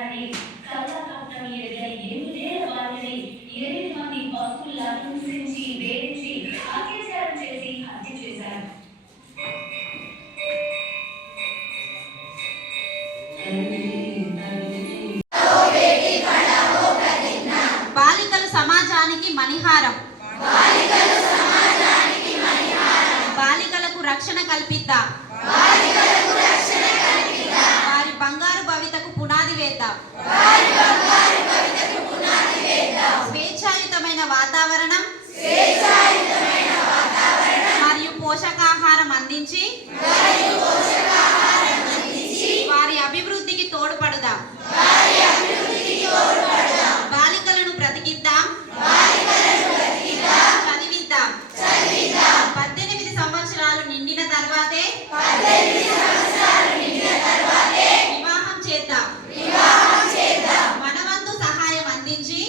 పోరాడి కళ్ళకట్టం ఎదురై 8 వారిని 8 మంది పశువులను హింసించి వేధించి అత్యాచారం చేసి హత్య చేశారు. బాలికలు సమాజానికి మణిహారం, బాలికలకు రక్షణ కల్పిద్దాం, వారి బంగారు భవితకు పునాది వేద్దాం. స్వేచ్ఛాయుతమైన వాతావరణం మరియు పోషకాహారం అందించి వారి అభివృద్ధికి తోడ్పడదాం. బాలికలను బ్రతికిద్దాం, చదివిద్దాం. 18 సంవత్సరాలు నిండిన తర్వాతే వివాహం చేద్దాం. మనవంతు సహాయం అందించి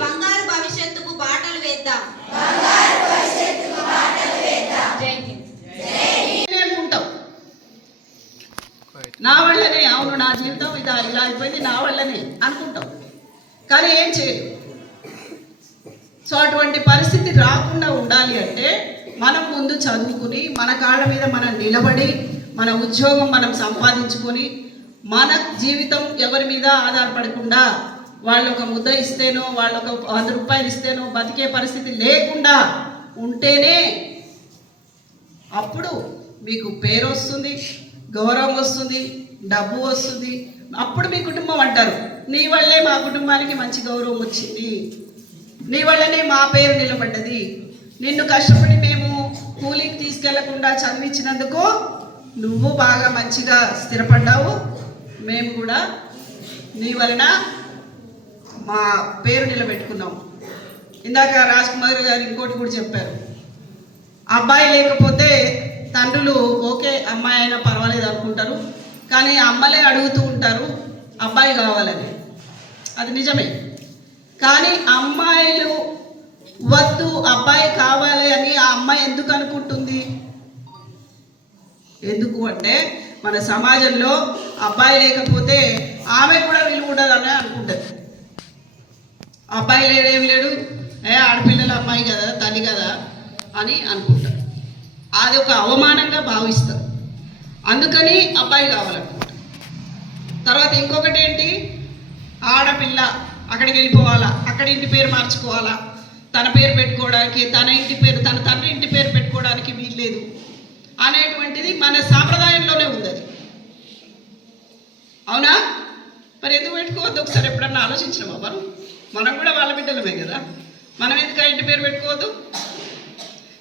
బంగారు భవిష్యత్తుకు బాటలు వేద్దాం. జై హింద్. నా వల్లనే, అవును నా జీవితం ఇలా అయిపోయింది, నా వల్లనే అనుకుంటాం, కానీ ఏం చేయదు. సో అటువంటి పరిస్థితి రాకుండా ఉండాలి అంటే మనం ముందు చదువుకుని మన కాళ్ళ మీద మనం నిలబడి మన ఉద్యోగం మనం సంపాదించుకొని మన జీవితం ఎవరి మీద ఆధారపడకుండా వాళ్ళు ఒక ముద్ద ఇస్తేనో వాళ్ళు ఒక 100 రూపాయలు ఇస్తేనో బతికే పరిస్థితి లేకుండా ఉంటేనే అప్పుడు మీకు పేరు వస్తుంది, గౌరవం వస్తుంది, డబ్బు వస్తుంది. అప్పుడు మీ కుటుంబం అంటారు, నీ వల్లే మా కుటుంబానికి మంచి గౌరవం వచ్చింది, నీ వల్లనే మా పేరు నిలబడ్డది, నిన్ను కష్టపడి మేము కూలీకి తీసుకెళ్లకుండా చదివించినందుకు నువ్వు బాగా మంచిగా స్థిరపడ్డావు, మేము కూడా నీ వలన మా పేరు నిలబెట్టుకున్నాము. ఇందాక రాజ్ కుమార్ గారు ఇంకోటి కూడా చెప్పారు, అబ్బాయి లేకపోతే తండ్రులు ఓకే అమ్మాయి అయినా పర్వాలేదు అనుకుంటారు, కానీ అమ్మలే అడుగుతూ ఉంటారు అబ్బాయి కావాలని. అది నిజమే, కానీ అమ్మాయిలు వద్దు అబ్బాయి కావాలి అని ఆ అమ్మాయి ఎందుకు అనుకుంటుంది? ఎందుకు అంటే మన సమాజంలో అబ్బాయి లేకపోతే ఆమె కూడా విలువ ఉండదని అనుకుంటుంది. అబ్బాయి లేడేం లేడు, ఆడపిల్లల అమ్మాయి కదా తల్లి కదా అని అనుకుంటారు. అది ఒక అవమానంగా భావిస్తారు, అందుకని అబ్బాయి కావాలనుకుంటారు. తర్వాత ఇంకొకటి ఏంటి, ఆడపిల్ల అక్కడికి వెళ్ళిపోవాలా, అక్కడ ఇంటి పేరు మార్చుకోవాలా, తన పేరు పెట్టుకోవడానికి తన ఇంటి పేరు తన తండ్రి ఇంటి పేరు పెట్టుకోవడానికి వీల్లేదు అనేటువంటిది మన సాంప్రదాయంలోనే ఉంది. అది అవునా? మరి ఎందుకు పెట్టుకోవద్దు? ఒకసారి ఎప్పుడన్నా ఆలోచించినామా? మనం కూడా వాళ్ళ బిడ్డలమే కదా, మనం ఎందుకు ఇంటి పేరు పెట్టుకోవద్దు?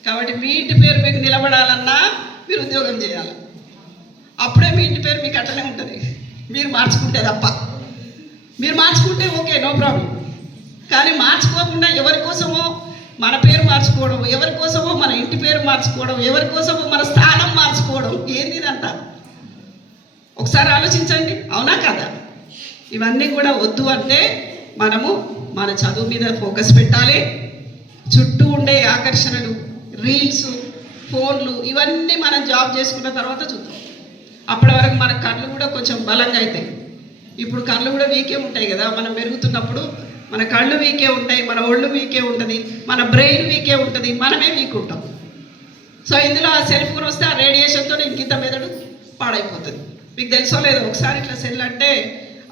కాబట్టి మీ ఇంటి పేరు మీకు నిలబడాలన్నా మీరు ఉద్యోగం చేయాలి, అప్పుడే మీ ఇంటి పేరు మీకు అట్టనే ఉంటుంది. మీరు మార్చుకుంటే తప్ప, మీరు మార్చుకుంటే ఓకే నో ప్రాబ్లం, కానీ మార్చుకోకుండా ఎవరి కోసమో మన పేరు మార్చుకోవడం, ఎవరి కోసమో మన ఇంటి పేరు మార్చుకోవడం, ఎవరి కోసమో మన స్థానం మార్చుకోవడం, ఏంది ఇదంతా? ఒకసారి ఆలోచించండి, అవునా కదా? ఇవన్నీ కూడా వద్దు అంటే మనము మన చదువు మీద ఫోకస్ పెట్టాలి. చుట్టూ ఉండే ఆకర్షణలు, రీల్స్, ఫోన్లు ఇవన్నీ మనం జాబ్ చేసుకున్న తర్వాత చూద్దాం. అప్పటి వరకు మన కళ్ళు కూడా కొంచెం బలంగా అవుతాయి. ఇప్పుడు కళ్ళు కూడా వీకే ఉంటాయి కదా, మనం పెరుగుతున్నప్పుడు మన కళ్ళు వీకే ఉంటాయి, మన ఒళ్ళు వీకే ఉంటుంది, మన బ్రెయిన్ వీకే ఉంటుంది, మనమే వీక్ ఉంటాం. సో ఇందులో ఆ సెల్ ఫోన్ వస్తే ఆ రేడియేషన్తో ఇంకింత మెదడు పాడైపోతుంది. మీకు తెలుసో లేదో, ఒకసారి ఇట్లా సెల్ అంటే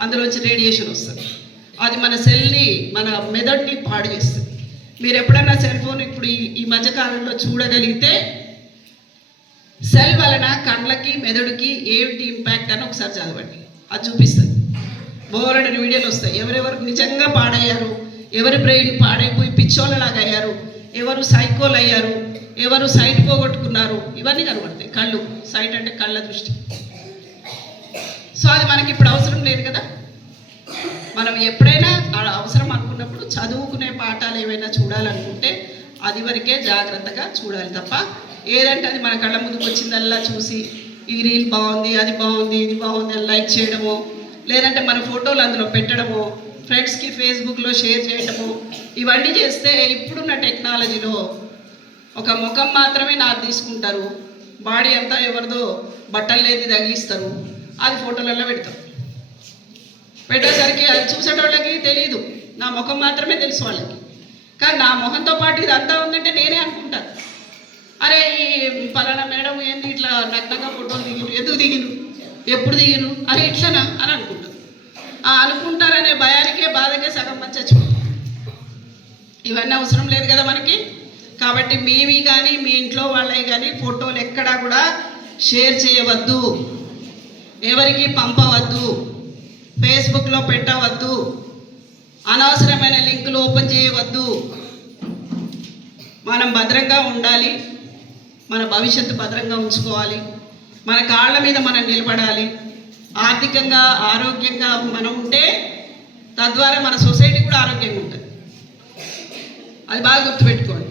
అందులోంచి రేడియేషన్ వస్తుంది, అది మన సెల్ని మన మెదడుని పాడు చేస్తుంది. మీరు ఎప్పుడైనా సెల్ ఫోన్ ఇప్పుడు ఈ మధ్యకాలంలో చూడగలిగితే సెల్ వలన కళ్ళకి మెదడుకి ఏమిటి ఇంపాక్ట్ అని ఒకసారి చదవండి, అది చూపిస్తుంది. బోరడని వీడియోలు వస్తాయి, ఎవరెవరు నిజంగా పాడయ్యారు, ఎవరి బ్రెయిన్ పాడైపోయి పిచ్చోళ్ళలాగా అయ్యారు, ఎవరు సైకోలు అయ్యారు, ఎవరు సైట్ పోగొట్టుకున్నారు, ఇవన్నీ కనబడతాయి. కళ్ళు, సైట్ అంటే కళ్ళ దృష్టి. సో అది మనకి ఇప్పుడు అవసరం లేదు కదా. మనం ఎప్పుడైనా అవసరం అనుకున్నప్పుడు చదువుకునే పాఠాలు ఏమైనా చూడాలనుకుంటే అది వరకే జాగ్రత్తగా చూడాలి తప్ప, ఏదంటే అది మన కళ్ళ ముందుకు వచ్చిందల్లా చూసి ఈ రీల్ బాగుంది, అది బాగుంది, ఇది బాగుంది అని లైక్ చేయడమో, లేదంటే మన ఫోటోలు అందులో పెట్టడమో, ఫ్రెండ్స్కి ఫేస్బుక్లో షేర్ చేయడమో, ఇవన్నీ చేస్తే ఇప్పుడున్న టెక్నాలజీలో ఒక ముఖం మాత్రమే నాకు తీసుకుంటారు, బాడీ అంతా ఎవరిదో బట్టలు లేని తగిలిస్తారు, అది ఫోటోలలో పెడతాం. పెట్టేసరికి అది చూసేటోళ్ళకి తెలియదు, నా ముఖం మాత్రమే తెలుసు వాళ్ళకి. కానీ నా మొహంతో పాటు ఇదంతా ఉందంటే నేనే అనుకుంటాను, అరే ఈ పలానా మేడం ఏంది ఇట్లా నగ్నంగా ఫోటోలు దిగిను, ఎందుకు దిగిను, ఎప్పుడు దిగిను, అరే ఇట్లనా అని అనుకుంటాను. ఆ అనుకుంటారనే భయానికే బాధకే సగం మంది చచ్చిపోతుంది. ఇవన్నీ అవసరం లేదు కదా మనకి. కాబట్టి మీవి కానీ మీ ఇంట్లో వాళ్ళవి కానీ ఫోటోలు ఎక్కడా కూడా షేర్ చేయవద్దు, ఎవరికి పంపవద్దు, ఫేస్బుక్లో పెట్టవద్దు, అనవసరమైన లింకులు ఓపెన్ చేయవద్దు. మనం భద్రంగా ఉండాలి, మన భవిష్యత్తు భద్రంగా ఉంచుకోవాలి, మన కాళ్ళ మీద మనం నిలబడాలి. ఆర్థికంగా ఆరోగ్యంగా మనం ఉంటే తద్వారా మన సొసైటీ కూడా ఆరోగ్యంగా ఉంటుంది. అది బాగా గుర్తుపెట్టుకోండి.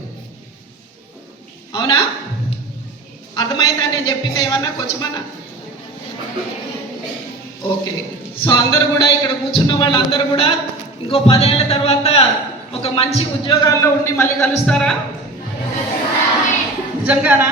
అవునా? అర్థమైందా నేను చెప్పింది ఏమన్నా కొంచెమన్నా? ఓకే. సో అందరూ కూడా ఇక్కడ కూర్చున్న వాళ్ళందరూ కూడా ఇంకో 10 ఏళ్ళ తర్వాత ఒక మంచి ఉద్యోగాల్లో ఉండి మళ్ళీ కలుస్తారా? నిజంగానా?